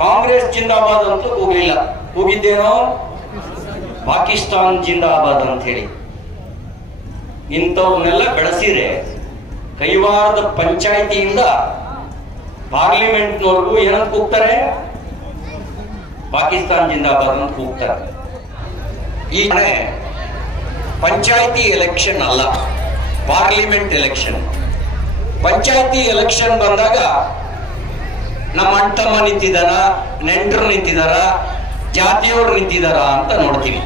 ಕಾಂಗ್ರೆಸ್ ಜಿಂದಾಬಾದ್ ಅಂತೂ ಕೂಗಲಿಲ್ಲ. ಕೂಗಿದ್ದೇನೋ ಪಾಕಿಸ್ತಾನ್ ಜಿಂದಾಬಾದ್ ಅಂತ ಹೇಳಿ. ಇಂಥವ್ರನ್ನೆಲ್ಲ ಬೆಳೆಸಿದ್ರೆ ಕೈವಾರದ ಪಂಚಾಯಿತಿಯಿಂದ ಪಾರ್ಲಿಮೆಂಟ್ನವರೆಗೂ ಏನಂತ ಕೂಗ್ತಾರೆ? ಪಾಕಿಸ್ತಾನ್ ಜಿಂದಾಬಾದ್ ಅಂತ ಕೂಗ್ತಾರೆ. ಈ ಪಂಚಾಯಿತಿ ಎಲೆಕ್ಷನ್ ಅಲ್ಲ, ಪಾರ್ಲಿಮೆಂಟ್ ಎಲೆಕ್ಷನ್. ಪಂಚಾಯಿತಿ ಎಲೆಕ್ಷನ್ ಬಂದಾಗ ನಮ್ಮ ಅಣ್ತಮ್ಮ ನಿಂತಿದಾರ, ನೆಂಟರು ನಿಂತಿದಾರ, ಜಾತಿಯವರು ನಿಂತಿದಾರ ಅಂತ ನೋಡ್ತೀವಿ.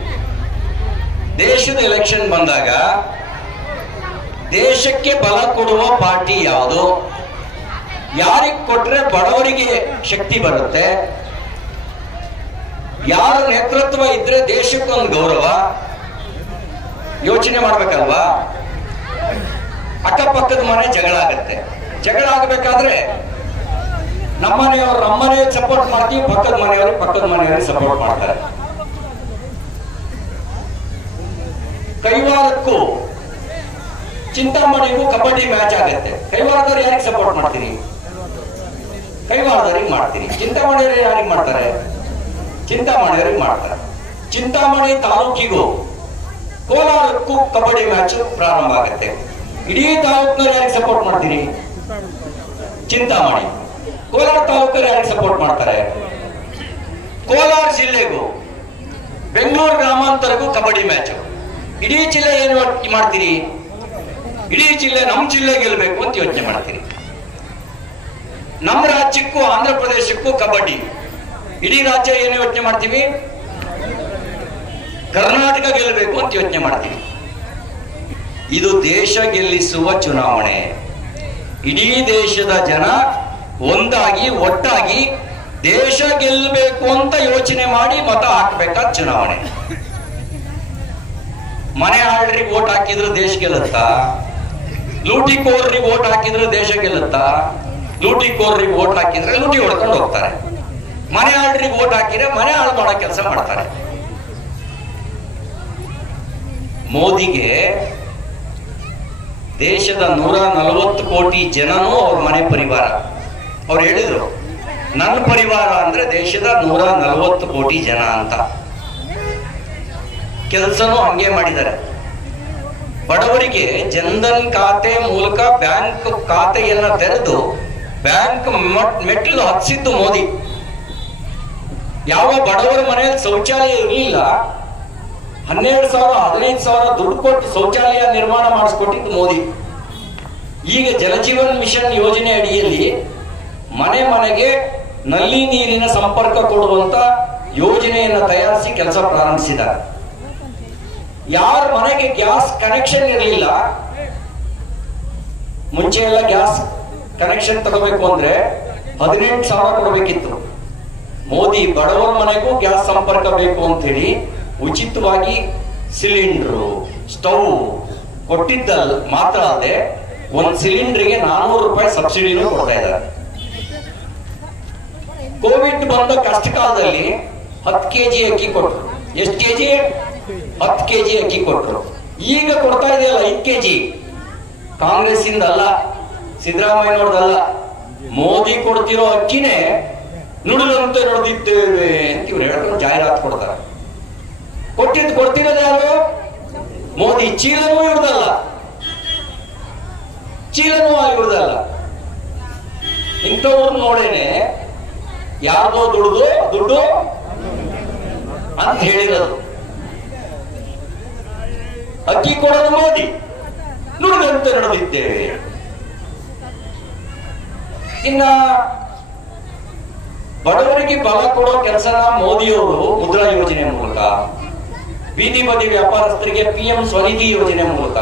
ದೇಶದ ಎಲೆಕ್ಷನ್ ಬಂದಾಗ ದೇಶಕ್ಕೆ ಬಲ ಕೊಡುವ ಪಾರ್ಟಿ ಯಾವುದು, ಯಾರಿಗೆ ಕೊಟ್ರೆ ಬಡವರಿಗೆ ಶಕ್ತಿ ಬರುತ್ತೆ, ಯಾರ ನೇತೃತ್ವ ಇದ್ರೆ ದೇಶಕ್ಕೊಂದು ಗೌರವ, ಯೋಚನೆ ಮಾಡ್ಬೇಕಲ್ವಾ? ಅಕ್ಕಪಕ್ಕದ ಮನೆ ಜಗಳ ಆಗತ್ತೆ. ಜಗಳ ಆಗಬೇಕಾದ್ರೆ ನಮ್ಮನೆಯವರು ನಮ್ಮನೆಯವ್ರಿಗೆ ಸಪೋರ್ಟ್ ಮಾಡ್ತೀವಿ, ಪಕ್ಕದ ಮನೆಯವ್ರಿಗೆ ಸಪೋರ್ಟ್ ಮಾಡ್ತಾರೆ. ಕೈವಾರಕ್ಕೂ ಚಿಂತಾಮಣಿಗೂ ಕಬಡ್ಡಿ ಮ್ಯಾಚ್ ಆಗತ್ತೆ. ಕೈವಾರದವ್ರು ಯಾರಿಗೆ ಸಪೋರ್ಟ್ ಮಾಡ್ತೀರಿ? ಕೈವಾರದವ್ರಿಗೆ ಮಾಡ್ತೀರಿ. ಚಿಂತಾಮಣಿಯವರು ಯಾರಿಗೆ ಮಾಡ್ತಾರೆ? ಚಿಂತಾಮಣಿಯವ್ರಿಗೆ ಮಾಡ್ತಾರೆ. ಚಿಂತಾಮಣಿ ತಾಲೂಕಿಗೂ ಕೋಲಾರಕ್ಕೂ ಕಬಡ್ಡಿ ಮ್ಯಾಚ್ ಪ್ರಾರಂಭ ಆಗುತ್ತೆ. ಇಡೀ ತಾಲೂಕಿನವ್ರು ಯಾರಿಗೆ ಸಪೋರ್ಟ್ ಮಾಡ್ತೀರಿ? ಚಿಂತಾಮಣಿ. ಕೋಲಾರ ತಾಲೂಕರು ಯಾರಿಗೆ ಸಪೋರ್ಟ್ ಮಾಡ್ತಾರೆ? ಕೋಲಾರ ಜಿಲ್ಲೆಗೂ ಬೆಂಗಳೂರು ಗ್ರಾಮಾಂತರಕ್ಕೂ ಕಬಡ್ಡಿ ಮ್ಯಾಚ್. ಇಡೀ ಜಿಲ್ಲೆ ಏನು ಮಾಡ್ತೀರಿ? ಇಡೀ ಜಿಲ್ಲೆ ನಮ್ಮ ಜಿಲ್ಲೆ ಗೆಲ್ಲಬೇಕು ಅಂತ ಯೋಚನೆ ಮಾಡ್ತೀರಿ. ನಮ್ಮ ರಾಜ್ಯಕ್ಕೂ ಆಂಧ್ರ ಪ್ರದೇಶಕ್ಕೂ ಕಬಡ್ಡಿ. ಇಡೀ ರಾಜ್ಯ ಏನು ಯೋಚನೆ ಮಾಡ್ತೀವಿ? ಕರ್ನಾಟಕ ಗೆಲ್ಲಬೇಕು ಅಂತ ಯೋಚನೆ ಮಾಡ್ತೀವಿ. ಇದು ದೇಶ ಗೆಲ್ಲಿಸುವ ಚುನಾವಣೆ. ಇಡೀ ದೇಶದ ಜನ ಒಂದಾಗಿ ಒಟ್ಟಾಗಿ ದೇಶ ಗೆಲ್ಲಬೇಕು ಅಂತ ಯೋಚನೆ ಮಾಡಿ ಮತ ಹಾಕಬೇಕಾದ ಚುನಾವಣೆ. ಮನೆ ಆಳ್ರಿಗೆ ವೋಟ್ ಹಾಕಿದ್ರು ದೇಶ ಗೆಲ್ಲುತ್ತಾ? ಲೂಟಿಕೋರ್ರಿಗೆ ವೋಟ್ ಹಾಕಿದ್ರೆ ದೇಶ ಗೆಲ್ಲುತ್ತಾ? ಲೂಟಿಕೋರ್ರಿಗೆ ವೋಟ್ ಹಾಕಿದ್ರೆ ಲೂಟಿ ಹೊಡ್ಕೊಂಡು ಹೋಗ್ತಾರೆ. ಮನೆ ಆಳ್ರಿಗೆ ವೋಟ್ ಹಾಕಿದ್ರೆ ಮನೆ ಹಾಳು ಮಾಡೋ ಕೆಲಸ ಮಾಡ್ತಾರೆ. ಮೋದಿಗೆ ದೇಶದ 140 ಕೋಟಿ ಜನನೂ ಅವ್ರ ಮನೆ ಪರಿವಾರ. ಅವ್ರು ಹೇಳಿದ್ರು, ನನ್ನ ಪರಿವಾರ ಅಂದ್ರೆ ದೇಶದ 140 ಕೋಟಿ ಜನ ಅಂತ. ಕೆಲಸನೂ ಹಂಗೆ ಮಾಡಿದ್ದಾರೆ. ಬಡವರಿಗೆ ಜನ್ಧನ್ ಖಾತೆ ಮೂಲಕ ಬ್ಯಾಂಕ್ ಖಾತೆಯನ್ನ ತೆರೆದು ಬ್ಯಾಂಕ್ ಮೆಟ್ಟಿಲು ಹತ್ತಿಸಿದ್ದು ಮೋದಿ. ಯಾವ ಬಡವರ ಮನೆಯಲ್ಲಿ ಶೌಚಾಲಯ ಇರಲಿಲ್ಲ, 12,000 15,000 ದುಡ್ಡು ಕೊಟ್ಟು ಶೌಚಾಲಯ ನಿರ್ಮಾಣ ಮಾಡಿಸ್ಕೊಟ್ಟಿದ್ದು ಮೋದಿ. ಈಗ ಜಲಜೀವನ್ ಮಿಷನ್ ಯೋಜನೆ ಅಡಿಯಲ್ಲಿ ಮನೆ ಮನೆಗೆ ನಲ್ಲಿ ನೀರಿನ ಸಂಪರ್ಕ ಕೊಡುವಂತ ಯೋಜನೆಯನ್ನು ತಯಾರಿಸಿ ಕೆಲಸ ಪ್ರಾರಂಭಿಸಿದ್ದಾರೆ. ಯಾರ ಮನೆಗೆ ಗ್ಯಾಸ್ ಕನೆಕ್ಷನ್ ಇರಲಿಲ್ಲ, ಮುಂಚೆ ಎಲ್ಲ ಗ್ಯಾಸ್ ಕನೆಕ್ಷನ್ ತಗೋಬೇಕು ಅಂದ್ರೆ 18,000 ಕೊಡಬೇಕಿತ್ತು. ಮೋದಿ ಬಡವರ ಮನೆಗೂ ಗ್ಯಾಸ್ ಸಂಪರ್ಕ ಬೇಕು ಅಂತ ಹೇಳಿ ಉಚಿತವಾಗಿ ಸಿಲಿಂಡರ್ ಸ್ಟವ್ ಕೊಟ್ಟಿದ್ದಲ್ಲ ಮಾತ್ರ ಅಲ್ಲದೆ ಒಂದು ಸಿಲಿಂಡರ್ಗೆ 400 ರೂಪಾಯಿ ಸಬ್ಸಿಡಿನೂ ಕೊಡ್ತಾ ಇದ್ದಾರೆ. ಕೋವಿಡ್ ಬಂದ ಕಷ್ಟ ಕಾಲದಲ್ಲಿ 10 ಕೆಜಿ ಅಕ್ಕಿ ಕೊಟ್ಟರು. ಎಷ್ಟು ಕೆಜಿ? 10 ಕೆಜಿ ಅಕ್ಕಿ ಕೊಟ್ಟರು. ಈಗ ಕೊಡ್ತಾ ಇದೆಯಲ್ಲ 5 ಕೆಜಿ. ಕಾಂಗ್ರೆಸ್ ಇಂದಲ್ಲ, ಸಿದ್ದರಾಮಯ್ಯನವ್ರದಲ್ಲ, ಮೋದಿ ಕೊಡ್ತಿರೋ ಅಕ್ಕಿನೇ ನುಡಿದಂತೆ ನುಡಿದಿದ್ದೇವೆ ಅಂತ ಇವ್ರು ಹೇಳ್ಕೊಂಡು ಜಾಹೀರಾತು ಕೊಡ್ತಾರೆ. ಕೊಡ್ತಿರೋದು ಯಾರು? ಮೋದಿ. ಚೀಲನೂ ಇವ್ರದಲ್ಲ, ಚೀಲನೂ ಇವ್ರದಲ್ಲ. ಇಂಥವ್ರು ನೋಡೇನೆ ಯಾರ್ದೋ ದುಡ್ಡು ಅಂತ ಹೇಳಿರೋದು. ಅಕ್ಕಿ ಕೊಡೋದು ಮೋದಿ, ನುಡಿದಂತೆ ನಡೆದಿದ್ದೇವೆ. ಇನ್ನ ಬಡವರಿಗೆ ಬಲ ಕೊಡೋ ಕೆಲಸನ ಮೋದಿಯವರು ಮುದ್ರಾ ಯೋಜನೆ ಮೂಲಕ, ಬೀದಿ ಬದಿ ವ್ಯಾಪಾರಸ್ಥರಿಗೆ PM ಸ್ವನಿಧಿ ಯೋಜನೆ ಮೂಲಕ,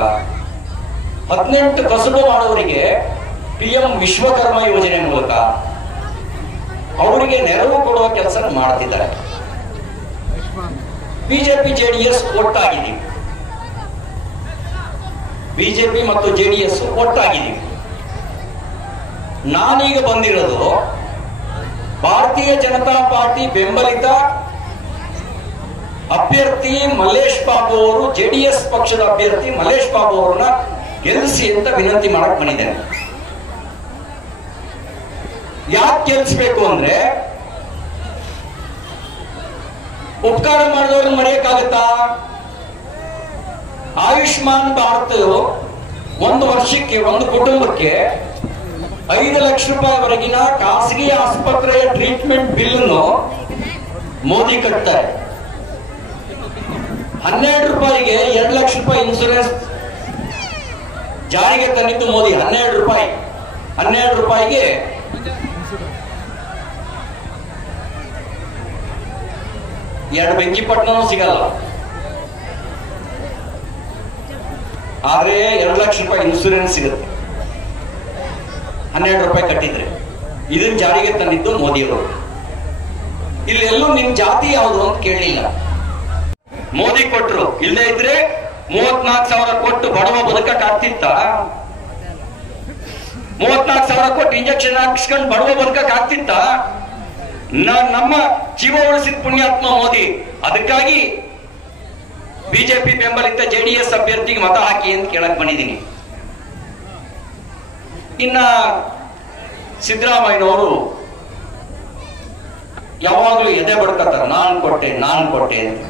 18 ಕಸುಬು ಮಾಡೋರಿಗೆ PM ವಿಶ್ವಕರ್ಮ ಯೋಜನೆ ಮೂಲಕ ಅವರಿಗೆ ನೆರವು ಕೊಡುವ ಕೆಲಸ ಮಾಡ್ತಿದ್ದಾರೆ. BJP JDS ಒಟ್ಟಾಗಿದ್ದೀವಿ. ಬಿಜೆಪಿ ಮತ್ತು JDS ಒಟ್ಟಾಗಿದ್ದೀವಿ. ನಾನೀಗ ಬಂದಿರೋದು ಭಾರತೀಯ ಜನತಾ ಪಾರ್ಟಿ ಬೆಂಬಲಿತ ಅಭ್ಯರ್ಥಿ ಮಲ್ಲೇಶ್ ಬಾಬು ಅವರು, JDS ಪಕ್ಷದ ಅಭ್ಯರ್ಥಿ ಮಲ್ಲೇಶ್ ಬಾಬು ಅವರನ್ನ ಗೆಲ್ಲಿಸಿ ಅಂತ ವಿನಂತಿ ಮಾಡಕ್ ಬಂದಿದ್ದೇನೆ. ಯಾಕೆ ಗೆಲ್ಲಿಸಬೇಕು ಅಂದ್ರೆ ಉಪಕಾರ ಮಾಡಿದವ್ರನ್ನ ಮರೆಯಕ್ಕಾಗತ್ತಾ? ಆಯುಷ್ಮಾನ್ ಭಾರತ್ ಒಂದು ವರ್ಷಕ್ಕೆ ಒಂದು ಕುಟುಂಬಕ್ಕೆ 5 ಲಕ್ಷ ರೂಪಾಯಿವರೆಗಿನ ಖಾಸಗಿ ಆಸ್ಪತ್ರೆಯ ಟ್ರೀಟ್ಮೆಂಟ್ ಬಿಲ್ ಮೋದಿ ಕಟ್ತಾರೆ. 12 ರೂಪಾಯಿಗೆ 2 ಲಕ್ಷ ರೂಪಾಯಿ ಇನ್ಸೂರೆನ್ಸ್ ಜಾರಿಗೆ ತಂದಿದ್ದು ಮೋದಿ. 12 ರೂಪಾಯಿಗೆ 2 ಬೆಂಕಿಪಟ್ಟಣನೂ ಸಿಗಲ್ಲ. ಆದ್ರೆ 2 ಲಕ್ಷ ರೂಪಾಯಿ ಇನ್ಸೂರೆನ್ಸ್ ಸಿಗುತ್ತೆ 12 ರೂಪಾಯಿ ಕಟ್ಟಿದ್ರೆ. ಇದನ್ನ ಜಾರಿಗೆ ತಂದಿದ್ದು ಮೋದಿಯವರು. ಇಲ್ಲೆಲ್ಲೂ ನಿಮ್ ಜಾತಿ ಯಾವುದು ಅಂತ ಕೇಳಲಿಲ್ಲ. ಮೋದಿ ಕೊಟ್ರು. ಇಲ್ಲದೆ ಇದ್ರೆ 34,000 ಕೊಟ್ಟು ಬಡವ ಬದುಕಕ್ಕೆ ಆಗ್ತಿತ್ತ? 34,000 ಕೊಟ್ಟು ಇಂಜೆಕ್ಷನ್ ಹಾಕ್ಸ್ಕೊಂಡು ಬಡವ ಬದುಕಕ್ಕೆ ಆಗ್ತಿತ್ತ? ನಮ್ಮ ಜೀವ ಉಳಿಸಿದ ಪುಣ್ಯಾತ್ಮ ಮೋದಿ. ಅದಕ್ಕಾಗಿ ಬಿಜೆಪಿ ಬೆಂಬಲಿತ ಜೆಡಿಎಸ್ ಅಭ್ಯರ್ಥಿಗೆ ಮತ ಹಾಕಿ ಅಂತ ಕೇಳಕ್ ಬಂದಿದ್ದೀನಿ. ಇನ್ನ ಸಿದ್ದರಾಮಯ್ಯನವರು ಯಾವಾಗಲೂ ಎದೆ ಬಡ್ಕತ್ತಾರ, ನಾನ್ ಕೊಟ್ಟೆ ಅಂತ.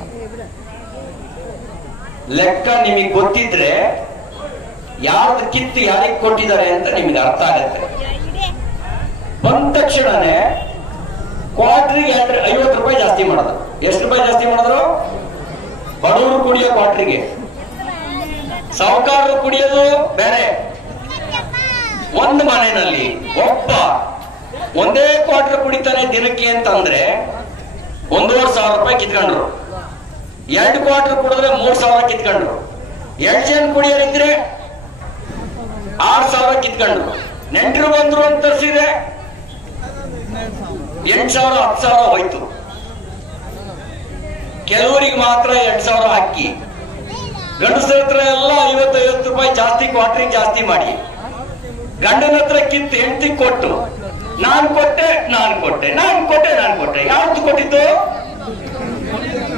ಲೆಕ್ಕ ನಿಮಗೆ ಗೊತ್ತಿದ್ರೆ ಯಾರ್ದು ಕಿತ್ತು ಯಾರಿಗೆ ಕೊಟ್ಟಿದ್ದಾರೆ ಅಂತ ನಿಮಗೆ ಅರ್ಥ ಆಗತ್ತೆ. ಬಂದ ತಕ್ಷಣನೇ ಕ್ವಾರ್ಟರಿಗೆ 50 ರೂಪಾಯಿ ಜಾಸ್ತಿ ಮಾಡೋದು. ಎಷ್ಟು ರೂಪಾಯಿ ಜಾಸ್ತಿ ಮಾಡಿದ್ರು? ಬಡವರು ಕುಡಿಯೋ ಕ್ವಾರ್ಟರಿಗೆ, ಸಾಹುಕಾರರು ಕುಡಿಯೋದು ಬೇರೆ. ಒಂದು ಮನೆಯಲ್ಲಿ ಒಬ್ಬ ಒಂದೇ ಕ್ವಾರ್ಟರ್ ಕುಡಿತಾನೆ ದಿನಕ್ಕೆ ಅಂತಂದ್ರೆ 1,500 ರೂಪಾಯಿ ಕಿತ್ಕೊಂಡ್ರು. 2 ಕ್ವಾರ್ಟರ್ ಕುಡಿದ್ರೆ 3,000 ಕಿತ್ಕೊಂಡ್ರು. 2 ಜನ ಕುಡಿಯೋರಿದ್ರೆ 6,000 ಕಿತ್ಕೊಂಡ್ರು. ನೆಂಟರು ಬಂದ್ರು ಅಂತ ತರಿಸಿದ್ರೆ 8,000 10,000 ಹೋಯ್ತು. ಕೆಲವರಿಗೆ ಮಾತ್ರ 2,000 ಹಾಕಿ ಗಂಡಸರ ಹತ್ರ ಎಲ್ಲ 50 ರೂಪಾಯಿ ಜಾಸ್ತಿ ಕ್ವಾರ್ಟರಿಗೆ ಜಾಸ್ತಿ ಮಾಡಿ ಗಂಡನ ಹತ್ರ ಕಿತ್ತು ಹೆಂಡತಿ ಕೊಟ್ಟು ನಾನ್ ಕೊಟ್ಟೆ. ಯಾವ್ದು ಕೊಟ್ಟಿದ್ದು?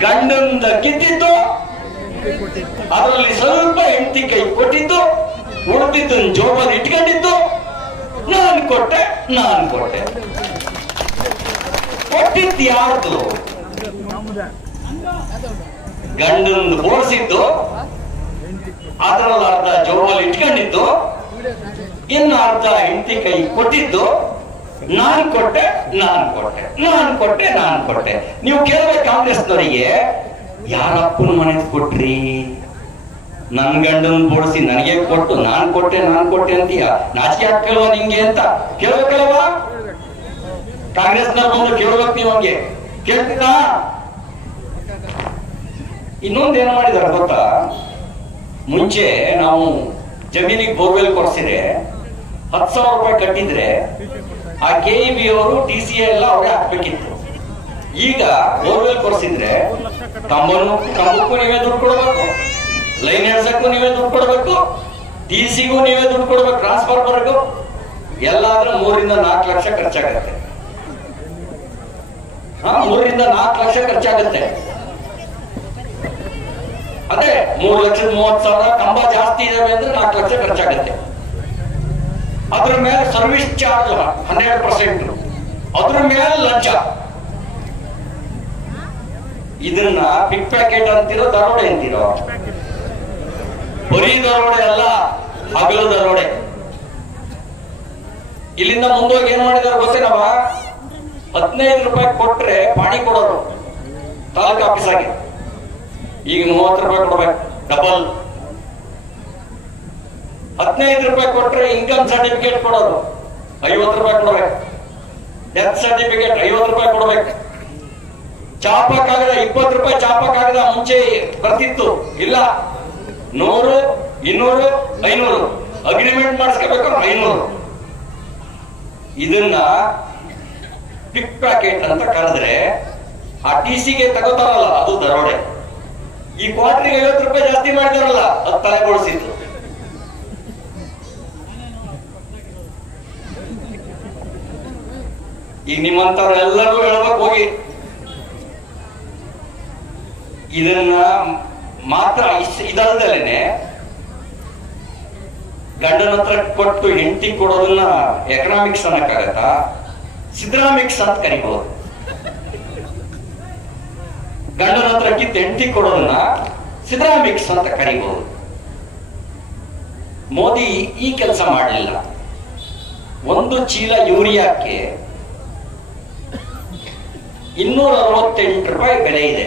ಗಂಡಂದ ಕಿತ್ತಿದ್ದು, ಅದರಲ್ಲಿ ಸ್ವಲ್ಪ ಹೆಂಡತಿ ಕೈ ಕೊಟ್ಟಿದ್ದು, ಉಳಿದಿದ್ದು ಜೋಬಲ್ಲಿ ಇಟ್ಕೊಂಡಿದ್ದು. ನಾನು ಕೊಟ್ಟೆ. ಕೊಟ್ಟಿದ್ದು ಯಾರ್ದು? ಗಂಡಂದು ಬೋರ್ಸಿದ್ದು, ಅದರಲ್ಲಿ ಅರ್ಧ ಜೋಬಲ್ಲಿ ಇಟ್ಕೊಂಡಿದ್ದು, ಇನ್ನು ಅರ್ಧ ಹೆಂಡತಿ ಕೈ ಕೊಟ್ಟಿದ್ದು. ನಾನು ಕೊಟ್ಟೆ. ನೀವು ಕೇಳಬೇಕು ಕಾಂಗ್ರೆಸ್ನವರಿಗೆ, ಯಾರಪ್ಪನ ಮನೆ ಕೊಟ್ರಿ? ನನ್ ಗಂಡನ್ ಬೋಡಿಸಿ ನನಗೆ ಕೊಟ್ಟು ನಾನ್ ಕೊಟ್ಟೆ ಅಂತೀಯ? ನಾಚಿಕೆ ಹಾಕಲ್ವಾ ನಿಂಗೆ ಅಂತ ಕೇಳ್ಬೇಕಲ್ವಾ? ಕಾಂಗ್ರೆಸ್ನವ್ರು ಬಂದು ಕೇಳ್ಬೇಕು. ನೀವು ಹಂಗೆ ಕೇಳ್ತೀರಾ? ಇನ್ನೊಂದೇನು ಮಾಡಿದಾರೆ ಗೊತ್ತಾ? ಮುಂಚೆ ನಾವು ಜಮೀನಿಗೆ ಬೋರ್ವೆಲ್ ಕೊಡ್ಸಿದ್ರೆ 10,000 ರೂಪಾಯಿ ಕಟ್ಟಿದ್ರೆ ಆ KEB ಅವರು TCA ಎಲ್ಲ ಅವರೇ ಹಾಕ್ಬೇಕಿತ್ತು. ಈಗ ಬೋರ್ವೆಲ್ ಕೊಡ್ಸಿದ್ರೆ ಕಂಬಕ್ಕೂ ನೀವೇ ದುಡ್ಡು ಕೊಡ್ಬೇಕು, ಲೈನ್ ಎಳ್ಸಕ್ಕೂ ನೀವೇ ದುಡ್ಡು ಕೊಡ್ಬೇಕು, TCಗೂ ನೀವೇ ದುಡ್ಡು ಕೊಡ್ಬೇಕು, ಟ್ರಾನ್ಸ್ಫಾರ್ಮರ್ಗೂ ಎಲ್ಲಾದ್ರೂ 3 ರಿಂದ 4 ಲಕ್ಷ ಖರ್ಚಾಗತ್ತೆ. 3 ರಿಂದ 4 ಲಕ್ಷ ಖರ್ಚಾಗತ್ತೆ. ಅದೇ 3,30,000 ಕಂಬ ಜಾಸ್ತಿ ಇದಾವೆ ಅಂದ್ರೆ 4 ಲಕ್ಷ ಖರ್ಚಾಗತ್ತೆ. ಅದ್ರ ಮೇಲೆ ಸರ್ವಿಸ್ ಚಾರ್ಜ್ 12%, ಅದ್ರ ಮೇಲೆ ಲಂಚ. ಇದನ್ನ ಪಿಕ್ ಪ್ಯಾಕೆಟ್ ಅಂತಿರೋ, ದರೋಡೆ ಅಂತಿರೋ? ಬರೀ ದರೋಡೆ ಅಲ್ಲ, ಹಗಲು ದರೋಡೆ. ಇಲ್ಲಿಂದ ಮುಂದೋಗಿ ಏನ್ ಮಾಡಿದಾರೆ ಗೊತ್ತೇನವ? 15 ರೂಪಾಯಿ ಕೊಟ್ರೆ ಪಾಣಿ ಕೊಡೋರು ತಾಲೂಕು ಆಫೀಸ್ ಆಗಿ. ಈಗ 30 ರೂಪಾಯಿ ಕೊಡ್ಬೇಕು, ಡಬಲ್. 15 ರೂಪಾಯಿ ಕೊಟ್ರೆ ಇನ್ಕಮ್ ಸರ್ಟಿಫಿಕೇಟ್ ಕೊಡೋರು 50 ರೂಪಾಯಿ ಕೊಡ್ಬೇಕು. ಡೆತ್ ಸರ್ಟಿಫಿಕೇಟ್ 50 ರೂಪಾಯಿ ಕೊಡ್ಬೇಕು. ಚಾಪ ಕಾಗದ 20 ರೂಪಾಯಿ ಚಾಪ ಕಾಗದ ಮುಂಚೆ ಬರ್ತಿತ್ತು, ಇಲ್ಲ 100, 200, 500 ಅಗ್ರಿಮೆಂಟ್ ಮಾಡಿಸ್ಕೋಬೇಕು 500. ಇದನ್ನ ಪಿಕ್ ಪ್ಯಾಕೆಟ್ ಅಂತ ಕರೆದ್ರೆ ಆ TCಗೆ ತಗೋತಾರಲ್ಲ, ಅದು ದರೋಡೆ. ಈ ಕ್ವಾರ್ಟರಿಗೆ 50 ರೂಪಾಯಿ ಜಾಸ್ತಿ ಮಾಡಿದಾರಲ್ಲ, ಅದು ತಲೆಗೊಳಿಸಿತ್ತು. ಈಗ ನಿಮ್ಮಂತವ್ರೆಲ್ಲರೂ ಹೇಳ್ಬೇಕು ಹೋಗಿ, ಇದನ್ನ ಮಾತ್ರ ಇದಲ್ದಲೇನೆ ಗಂಡನ ಹತ್ರ ಕೊಟ್ಟು ಹೆಂಡತಿ ಕೊಡೋದನ್ನ ಎಕನಾಮಿಕ್ಸ್ ಅನ್ನಕ್ಕಾಗತ್ತಾ? ಸಿದ್ದರಾಮಿಕ್ಸ್ ಅಂತ ಕರಿಬಹುದು. ಗಂಡನ ಹತ್ರ ಕಿತ್ತು ಹೆಂಡತಿ ಕೊಡೋದನ್ನ ಸಿದ್ದರಾಮಿಕ್ಸ್ ಅಂತ ಕರಿಬಹುದು. ಮೋದಿ ಈ ಕೆಲಸ ಮಾಡಲಿಲ್ಲ. ಒಂದು ಚೀಲ ಯೂರಿಯಾಕ್ಕೆ 268 ರೂಪಾಯಿ ಬೆಲೆ ಇದೆ.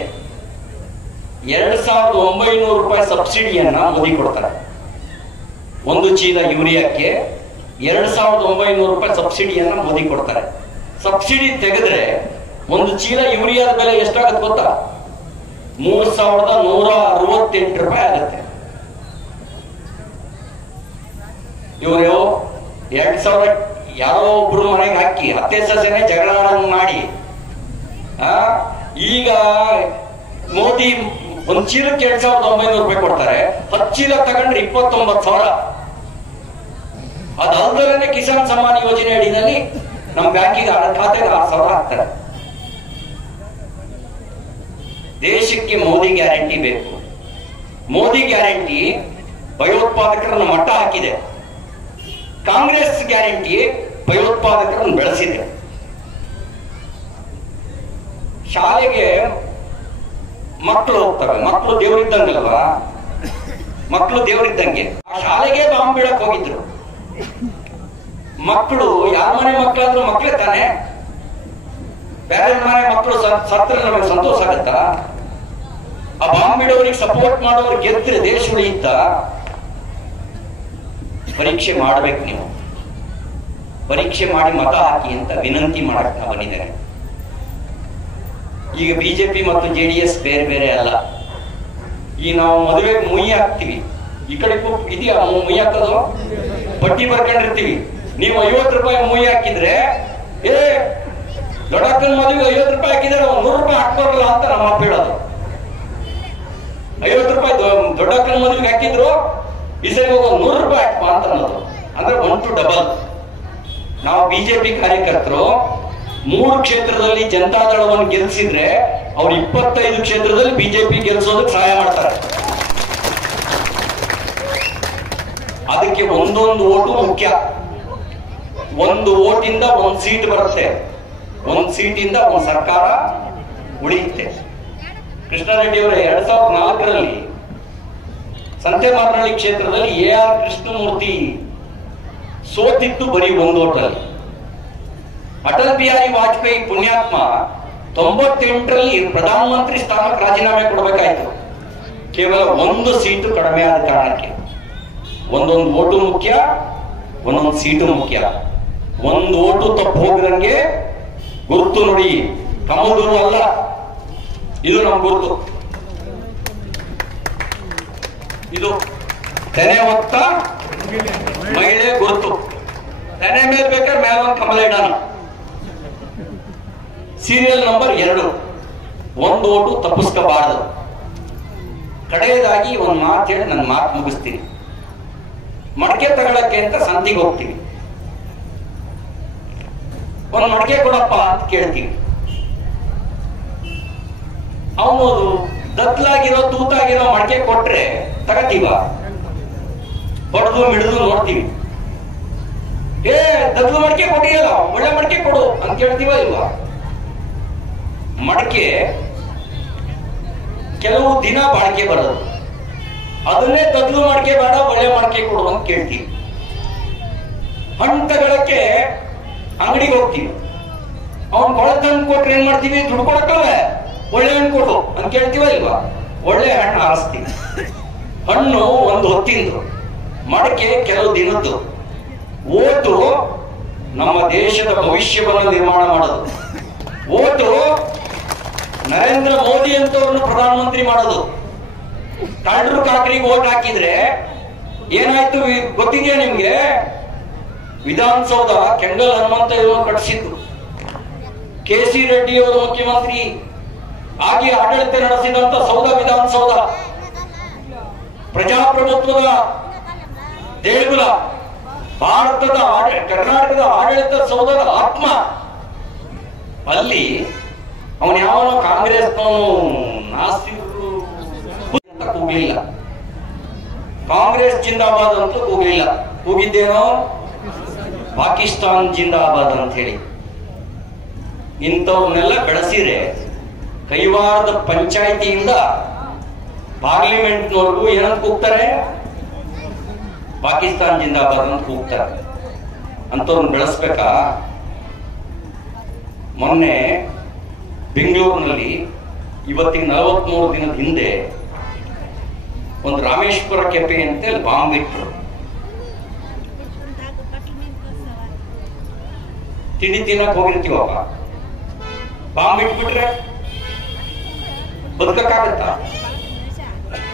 2900 ರೂಪಾಯಿ ಸಬ್ಸಿಡಿಯನ್ನ ಮೋದಿ ಕೊಡ್ತಾರೆ. ಒಂದು ಚೀಲ ಯೂರಿಯಾಕ್ಕೆ 2900 ರೂಪಾಯಿ ಸಬ್ಸಿಡಿಯನ್ನ ಮೋದಿ ಕೊಡ್ತಾರೆ. ಸಬ್ಸಿಡಿ ತೆಗೆದ್ರೆ ಒಂದು ಚೀಲ ಯೂರಿಯಾದ ಬೆಲೆ ಎಷ್ಟಾಗತ್ತೆ ಗೊತ್ತಾ? 3168 ರೂಪಾಯಿ ಆಗುತ್ತೆ. ಇವರು 2000 ಯಾರೋ ಒಬ್ರು ಮನೆಗೆ ಹಾಕಿ ಹತ್ತೆ ಸಸೆನೆ ಜಗಳ ಮಾಡಿ ಈಗ ಮೋದಿ ಒಂದು ಚೀಲಕ್ಕೆ 2900 ರೂಪಾಯಿ ಕೊಡ್ತಾರೆ. 10 ಚೀಲ ತಗೊಂಡ್ರೆ 29,000. ಅದಲ್ಲದೆ ಕಿಸಾನ್ ಸಮ್ಮಾನ್ ಯೋಜನೆ ಅಡಿನಲ್ಲಿ ನಮ್ಮ ಬ್ಯಾಂಕಿಗೆ ಖಾತೆಗೆ 6,000 ಹಾಕ್ತಾರೆ. ದೇಶಕ್ಕೆ ಮೋದಿ ಗ್ಯಾರಂಟಿ ಬೇಕು. ಮೋದಿ ಗ್ಯಾರಂಟಿ ಭಯೋತ್ಪಾದಕರನ್ನು ಮಟ್ಟ ಹಾಕಿದೆ. ಕಾಂಗ್ರೆಸ್ ಗ್ಯಾರಂಟಿ ಭಯೋತ್ಪಾದಕರನ್ನು ಬೆಳೆಸಿದೆ. ಶಾಲೆಗೆ ಮಕ್ಕಳು ಹೋಗ್ತವೆ. ಮಕ್ಕಳು ದೇವರಿದ್ದಂಗಲ್ವಾ? ಮಕ್ಕಳು ದೇವರಿದ್ದಂಗೆ. ಆ ಶಾಲೆಗೆ ಬಾಂಬ್ ಬೀಳಕ್ ಹೋಗಿದ್ರು. ಮಕ್ಕಳು ಯಾರ ಮನೆ ಮಕ್ಕಳಾದ್ರೂ ಮಕ್ಕಳೇ ತಾನೆ. ಬೇರೆ ಮನೆ ಮಕ್ಕಳು ಸತ್ರ ನಮಗೆ ಸಂತೋಷ ಆಗತ್ತಾ? ಆ ಬಾಂಬ್ ಬಿಡೋರಿಗೆ ಸಪೋರ್ಟ್ ಮಾಡೋರು ಗೆದ್ರೆ ದೇಶ ಉಳಿಯುತ್ತ? ಪರೀಕ್ಷೆ ಮಾಡ್ಬೇಕು. ನೀವು ಪರೀಕ್ಷೆ ಮಾಡಿ ಮತ ಹಾಕಿ ಅಂತ ವಿನಂತಿ ಮಾಡಕ್ ನಾ ಬಂದಿದ್ದೇನೆ. ಈಗ ಬಿಜೆಪಿ ಮತ್ತು JDS ಬೇರೆ ಬೇರೆ ಅಲ್ಲ. ಈ ನಾವು ಮದುವೆಗೆ ಮುಯ್ಯಿ ಹಾಕ್ತಿವಿ. ಈ ಕಡೆ ಇದೆಯಾ ಮುಯ್ಯಿ ಹಾಕೋದು? ಪಟ್ಟಿ ಬರ್ಕೊಂಡಿರ್ತೀವಿ. ನೀವು 50 ರೂಪಾಯಿ ಮುಯ್ಯಿ ಹಾಕಿದ್ರೆ ದೊಡ್ಡಕ್ಕನ ಮದುವೆ 50 ರೂಪಾಯಿ ಹಾಕಿದ್ರೆ 100 ರೂಪಾಯಿ ಹಾಕ್ಬಾರಲ್ಲ ಅಂತ ನಮ್ಮ ಅಪ್ಪ ಹೇಳೋದು. 50 ರೂಪಾಯಿ ದೊಡ್ಡಕ್ಕನ ಮದುವೆಗೆ ಹಾಕಿದ್ರು, ಈ ಸರಿ ಹೋಗೋ 100 ರೂಪಾಯಿ ಹಾಕ್ಪ ಅಂತ ಅನ್ನೋದು. ಅಂದ್ರೆ 1 to ಡಬಲ್. ನಾವು ಬಿಜೆಪಿ ಕಾರ್ಯಕರ್ತರು 3 ಕ್ಷೇತ್ರದಲ್ಲಿ ಜನತಾದಳವನ್ನು ಗೆಲ್ಲಿಸಿದ್ರೆ ಅವ್ರು 25 ಕ್ಷೇತ್ರದಲ್ಲಿ ಬಿಜೆಪಿ ಗೆಲ್ಲಿಸೋದಕ್ಕೆ ಸಹಾಯ ಮಾಡ್ತಾರೆ. ಅದಕ್ಕೆ ಒಂದೊಂದು ಓಟು ಮುಖ್ಯ. ಒಂದು ಓಟಿಂದ 1 ಸೀಟ್ ಬರುತ್ತೆ. 1 ಸೀಟಿಂದ 1 ಸರ್ಕಾರ ಉಳಿಯುತ್ತೆ. ಕೃಷ್ಣಾರೆಡ್ಡಿ ಅವರ 2004ರಲ್ಲಿ ಸಂತೆಮಾರನಹಳ್ಳಿ ಕ್ಷೇತ್ರದಲ್ಲಿ AR ಕೃಷ್ಣಮೂರ್ತಿ ಸೋತಿತ್ತು ಬರೀ 1 ಓಟಲ್ಲಿ. ಅಟಲ್ ಬಿಹಾರಿ ವಾಜಪೇಯಿ ಪುಣ್ಯಾತ್ಮ 98ರಲ್ಲಿ ಪ್ರಧಾನಮಂತ್ರಿ ಸ್ಥಾನಕ್ಕೆ ರಾಜೀನಾಮೆ ಕೊಡಬೇಕಾಯ್ತು. ಕೇವಲ 1 ಸೀಟು ಕಡಿಮೆ ಆದ ಕಾರಣಕ್ಕೆ. ಒಂದೊಂದು ಓಟು ಮುಖ್ಯ, ಒಂದೊಂದು ಸೀಟು ಮುಖ್ಯ. 1 ಓಟು ತಪ್ಪು ಹೋಗಿದಂಗೆ ಗುರುತು ನೋಡಿ. ಕಮಲೂರು ಅಲ್ಲ, ಇದು ನಮ್ಮ ಗುರುತು. ಇದು ತೆನೆ ಹೊತ್ತ ಮಹಿಳೆ ಗುರುತು. ತೆನೆ ಮೇಲೆ ಬೇಕಾದ್ರೆ ಮೇಲೆ ಒಂದು ಕಮಲ ಇಡೋಣ. Serial number 2. 1 ಓಟು ತಪ್ಪಿಸ್ಕೋಬಾರದು. ಕಡೆಯದಾಗಿ ಒಂದು ಮಾತು ಹೇಳಿ ನನ್ನ ಮಾತು ಮುಗಿಸ್ತೀನಿ. ಮಡಕೆ ತಗೊಳಕ್ಕೆ ಅಂತ ಸಂತಿಗೆ ಹೋಗ್ತೀವಿ. ಒಂದು ಮಡಕೆ ಕೊಡಪ್ಪ ಅಂತ ಕೇಳ್ತೀವಿ. ಅವನು ದತ್ಲಾಗಿರೋ ತೂತಾಗಿರೋ ಮಡಕೆ ಕೊಟ್ರೆ ತಗತೀವ? ಬಡ್ದು ಮಿಡಿದು ನೋಡ್ತೀವಿ. ದತ್ಲು ಮಡಕೆ ಕೊಟ್ಟಿಯಲ್ಲ, ಒಳ್ಳೆ ಮಡಕೆ ಕೊಡು ಅಂತ ಕೇಳ್ತೀವ ಇಲ್ವಾ? ಮಡಕೆ ಕೆಲವು ದಿನ ಬಾಳಿಕೆ ಬರೋದು. ಅದನ್ನೇ ದತ್ಲು ಮಡಕೆ ಬೇಡ, ಒಳ್ಳೆ ಮಡಕೆ ಕೊಡು ಅಂತ ಕೇಳ್ತೀವಿ. ಹಣ್ಣು ತಗೊಳಕ್ಕೆ ಅಂಗಡಿಗೆ ಹೋಗ್ತೀವಿ. ಅವನ್ ಕೊಳತನ್ನು ಕೊಟ್ರೆ ಏನ್ ಮಾಡ್ತೀವಿ? ದುಡ್ಡು ಕೊಡಕ್ಕಲ್ಲ, ಒಳ್ಳೆ ಹಣ್ಣು ಕೊಡು ಅಂತ ಕೇಳ್ತೀವ ಇಲ್ವಾ? ಒಳ್ಳೆ ಹಣ್ಣು ಆರಿಸ್ತೀವಿ. ಹಣ್ಣು ಒಂದು ಹೊತ್ತಿಂದು, ಮಡಕೆ ಕೆಲವು ದಿನದ್ದು. ಓಟು ನಮ್ಮ ದೇಶದ ಭವಿಷ್ಯವನ್ನು ನಿರ್ಮಾಣ ಮಾಡೋದು. ಓಟು ನರೇಂದ್ರ ಮೋದಿ ಅಂತವ್ರನ್ನು ಪ್ರಧಾನಮಂತ್ರಿ ಮಾಡೋದು. ಕಳ್ಳರು ಕಾಕರಿಗೆ ಓಟ್ ಹಾಕಿದ್ರೆ ಏನಾಯ್ತು ಗೊತ್ತಿದೆಯಾ ನಿಮ್ಗೆ? ವಿಧಾನಸೌಧ ಕೆಂಗಲ್ ಹನುಮಂತ ಇವರು ಕಟ್ಟಿಸಿದ್ರು. KC ರೆಡ್ಡಿ ಅವರು ಮುಖ್ಯಮಂತ್ರಿ ಆಗಿ ಆಡಳಿತ ನಡೆಸಿದಂತ ಸೌಧ ವಿಧಾನಸೌಧ ಪ್ರಜಾಪ್ರಭುತ್ವದ ದೇಗುಲ, ಭಾರತದ ಕರ್ನಾಟಕದ ಆಡಳಿತ ಸೌಧದ ಆತ್ಮ. ಅಲ್ಲಿ ಅವನು ಯಾವನೋ ಕಾಂಗ್ರೆಸ್ನವನು ನಾಸ್ತಿಕರು ಅಂತ ಕೂಗಲಿಲ್ಲ. ಕಾಂಗ್ರೆಸ್ ಜಿಂದಾಬಾದ್ ಅಂತ ಕೂಗಲಿಲ್ಲ. ಕೂಗಿದ್ದೇನೋ ಪಾಕಿಸ್ತಾನ್ ಜಿಂದಾಬಾದ್ ಅಂತ ಹೇಳಿ. ಇಂಥವ್ರನ್ನೆಲ್ಲ ಬೆಳೆಸಿದ್ರೆ ಕೈವಾರದ ಪಂಚಾಯಿತಿಯಿಂದ ಪಾರ್ಲಿಮೆಂಟ್ನವರೆಗೂ ಏನಂತ ಕೂಗ್ತಾರೆ? ಪಾಕಿಸ್ತಾನ್ ಜಿಂದಾಬಾದ್ ಅಂತ ಕೂಗ್ತಾರೆ. ಅಂತವ್ರನ್ನ ಬೆಳೆಸ್ಬೇಕಾ? ಮೊನ್ನೆ ಬೆಂಗಳೂರಿನಲ್ಲಿ ಇವತ್ತಿಗೆ 43 ದಿನದ ಹಿಂದೆ ಒಂದು ರಾಮೇಶ್ವರ ಕೆಪೆ ಅಂತ ಬಾಂಬ್ ಇಟ್ಟರು. ತಿಂಡಿ ತಿನ್ನಕ್ ಹೋಗಿರ್ತೀವಪ್ಪ, ಬಾಂಬ್ ಇಟ್ಬಿಟ್ರೆ ಬದುಕಕ್ಕಾಗತ್ತ?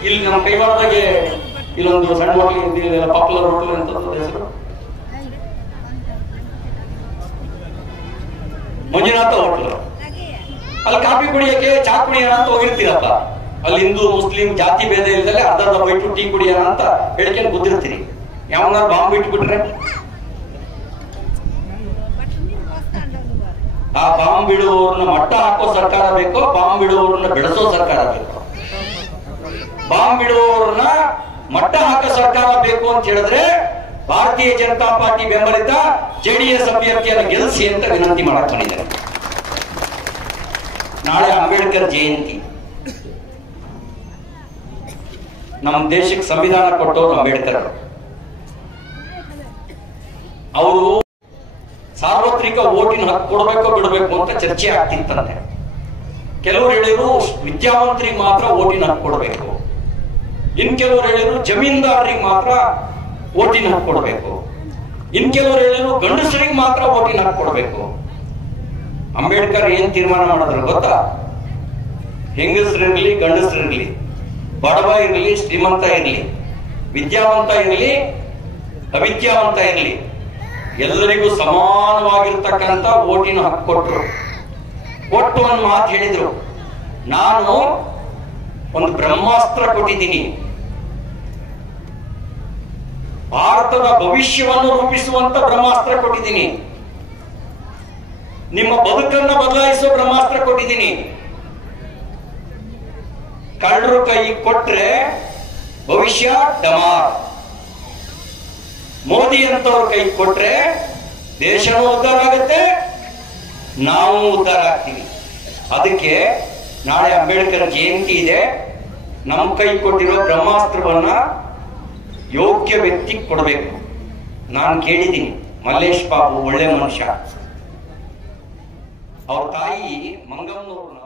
ಇಲ್ಲಿ ನಮ್ಮ ಕೈವಾರದಾಗೆ ಇಲ್ಲೊಂದು ಸಣ್ಣ ಹೋಟ್ಲ್, ಪಾಪ್ಯುಲರ್ ಹೋಟ್ಲ್ ಅಂತ ಹೆಸರು ಮಂಜುನಾಥ ಹೋಟ್ಲು. ಅಲ್ಲಿ ಕಾಫಿ ಕುಡಿಯಕ್ಕೆ, ಚಾ ಕುಡಿಯೋಣ ಅಂತ ಹೋಗಿರ್ತೀರಪ್ಪ. ಅಲ್ಲಿ ಹಿಂದೂ ಮುಸ್ಲಿಂ ಜಾತಿ ಭೇದ ಇಲ್ದಲೆ ಅರ್ಧ ಬೈಟು ಟೀ ಕುಡಿಯೋಣ ಅಂತ ಹೇಳ್ಕೊಂಡು ಗೊತ್ತಿರ್ತೀರಿ. ಯಾವನಾರು ಬಾಂಬ್ ಇಟ್ಬಿಟ್ರೆ ಆ ಬಾಂಬ್ ಬಿಡುವವ್ರನ್ನ ಮಟ್ಟ ಹಾಕೋ ಸರ್ಕಾರ ಬೇಕೋ, ಬಾಂಬ್ ಬಿಡುವವ್ರನ್ನ ಬೆಳೆಸೋ ಸರ್ಕಾರ ಬೇಕೋ? ಬಾಂಬ್ ಬಿಡುವವ್ರನ್ನ ಮಟ್ಟ ಹಾಕೋ ಸರ್ಕಾರ ಬೇಕು ಅಂತ ಹೇಳಿದ್ರೆ ಭಾರತೀಯ ಜನತಾ ಪಾರ್ಟಿ ಬೆಂಬಲಿತ ಜೆಡಿಎಸ್ ಅಭ್ಯರ್ಥಿಯನ್ನು ಗೆಲ್ಲಿಸಿ ಅಂತ ವಿನಂತಿ ಮಾಡಕ್ ಬಂದಿದ್ದಾರೆ. ನಾಳೆ ಅಂಬೇಡ್ಕರ್ ಜಯಂತಿ. ನಮ್ಮ ದೇಶಕ್ಕೆ ಸಂವಿಧಾನ ಕೊಟ್ಟವರು ಅಂಬೇಡ್ಕರ್. ಅವರು ಸಾರ್ವತ್ರಿಕ ವೋಟಿನ ಹಕ್ಕು ಕೊಡಬೇಕೋ ಬಿಡಬೇಕು ಅಂತ ಚರ್ಚೆ ಆಗ್ತಿತ್ತಂತೆ. ಕೆಲವರು ಹೇಳಿದ್ರು ವಿದ್ಯಾವಂತರಿಗೆ ಮಾತ್ರ ವೋಟಿನ ಹಕ್ಕು ಕೊಡಬೇಕು, ಇನ್ ಕೆಲವರು ಹೇಳಿದ್ರು ಜಮೀನ್ದಾರರಿಗೆ ಮಾತ್ರ ವೋಟಿನ ಹಕ್ಕು ಕೊಡಬೇಕು, ಇನ್ ಕೆಲವರು ಹೇಳಿದ್ರು ಗಂಡಸರಿಗೆ ಮಾತ್ರ ವೋಟಿನ ಹಕ್ಕು ಕೊಡಬೇಕು. ಅಂಬೇಡ್ಕರ್ ಏನ್ ತೀರ್ಮಾನ ಮಾಡಿದ್ರು ಗೊತ್ತಾ? ಹೆಂಗಸರಿರ್ಲಿ ಗಂಡಸರಿರ್ಲಿ, ಬಡವ ಇರಲಿ ಶ್ರೀಮಂತ ಇರಲಿ, ವಿದ್ಯಾವಂತ ಇರಲಿ ಅವಿದ್ಯಾವಂತ ಇರಲಿ, ಎಲ್ಲರಿಗೂ ಸಮಾನವಾಗಿರ್ತಕ್ಕಂಥ ವೋಟಿನ ಹಕ್ಕು ಕೊಟ್ಟರು. ಕೊಟ್ಟು ಒಂದು ಮಾತು ಹೇಳಿದ್ರು, ನಾನು ಒಂದು ಬ್ರಹ್ಮಾಸ್ತ್ರ ಕೊಟ್ಟಿದ್ದೀನಿ, ಭಾರತದ ಭವಿಷ್ಯವನ್ನು ರೂಪಿಸುವಂತ ಬ್ರಹ್ಮಾಸ್ತ್ರ ಕೊಟ್ಟಿದ್ದೀನಿ, ನಿಮ್ಮ ಬದುಕನ್ನ ಬದಲಾಯಿಸುವ ಬ್ರಹ್ಮಾಸ್ತ್ರ ಕೊಟ್ಟಿದ್ದೀನಿ. ಕಳ್ಳರು ಕೈ ಕೊಟ್ರೆ ಭವಿಷ್ಯ ಡಮಾರ್, ಮೋದಿ ಅಂತವ್ರ ಕೈ ಕೊಟ್ರೆ ದೇಶನೂ ಉದ್ಧಾರ ಆಗುತ್ತೆ, ನಾವು ಉದ್ಧಾರ ಆಗ್ತೀವಿ. ಅದಕ್ಕೆ ನಾಳೆ ಅಂಬೇಡ್ಕರ್ ಜಯಂತಿ ಇದೆ. ನಮ್ಮ ಕೈ ಕೊಟ್ಟಿರೋ ಬ್ರಹ್ಮಾಸ್ತ್ರವನ್ನ ಯೋಗ್ಯ ವ್ಯಕ್ತಿ ಕೊಡಬೇಕು. ನಾನು ಕೇಳಿದ್ದೀನಿ, ಮಲ್ಲೇಶ್ ಬಾಬು ಒಳ್ಳೆ ಮನುಷ್ಯ, ಅವ್ರ ತಾಯಿ ಮಂಗಮ್ಮನವ್ರನ್ನ